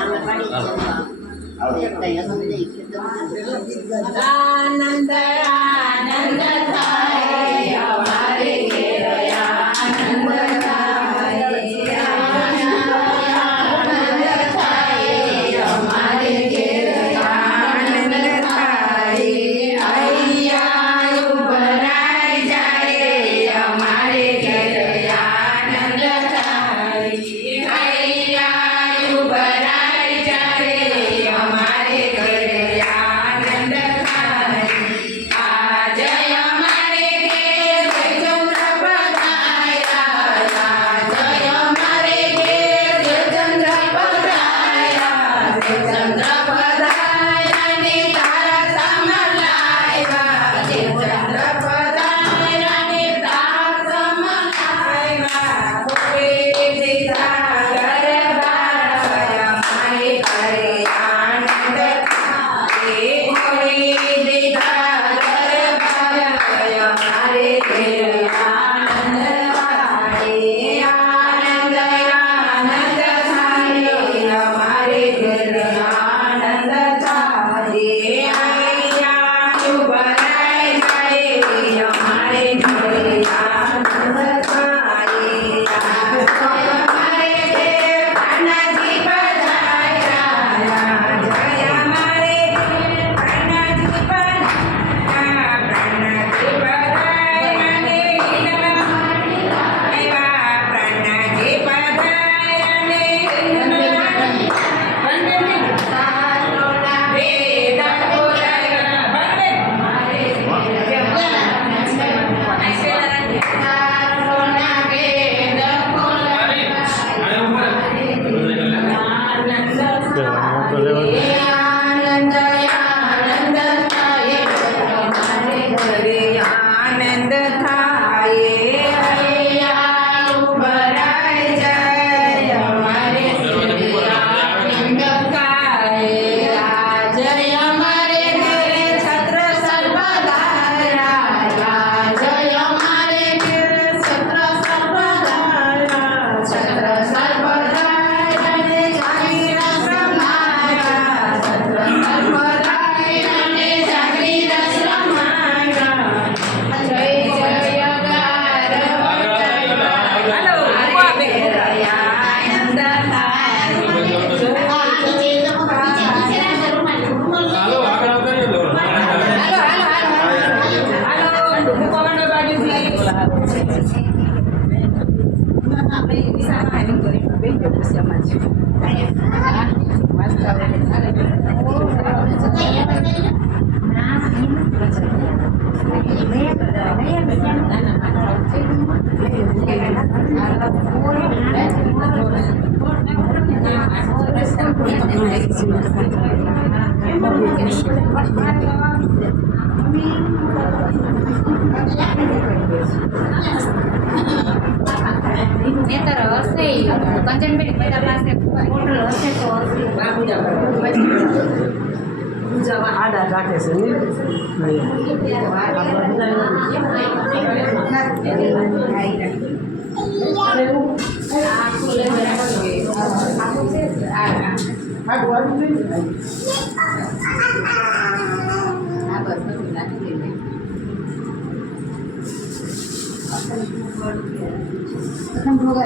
આનંદ આનંદ થાય અમારે ઘેર આનંદ થાય આનંદ થાય અમારે ઘેર આનંદ થાય અહીંયા ઉભરાઈ જાય અમારે ઘેર આનંદ થાય અહીંયા ઉભરાઈ જાય અમારે ઘેર આનંદ થાય આજે અમારે ઘેર ચંદ્ર પધાર્યા આજે અમારે ઘેર ચંદ્ર પધાર્યા ચંદ્ર પધાર્યા ને તારા સમલાવ્યા ચંદ્ર પધાર્યા ને તારા સમલાવ્યા હોરે દીધા ગરબા મારે ઘરે આનંદ થાય હોરે દીધા ગરબા મારે ઘરે આનંદ થાય આનંદ આનંદ થાય અમારે ઘરે આનંદ થાય અહીંયા ઉભરાઈ જાય અમારે ઘરે આનંદ થાય અમારે ઘેર કાનાજી પધાર્યા જય અમારે ઘેર કાનાજી પધાર્યા કાનાજી પધાર્યા ને આવ્યા કાનાજી પધાર્યા ને વેદ આનંદ આનંદ થાય અમારે ઘરે આનંદ થાય અહીંયા ઉભરાઈ જાય અમારે ઘરે આનંદ થાય આજે અમારે ઘરે છત્ર સર્વધારા આજે અમારે ઘરે છત્ર સર્વધારા છત્ર સર્વધારા ને જાગીર સમાયા છત્ર સર્વધારા ને જાગીર સમાયા જય જય ગાર હલો આનંદ નેતર હશે કંચનબેન બધા પાસે હોટલ હશે તો આડા રાખે છે પ્રથમ ભોગ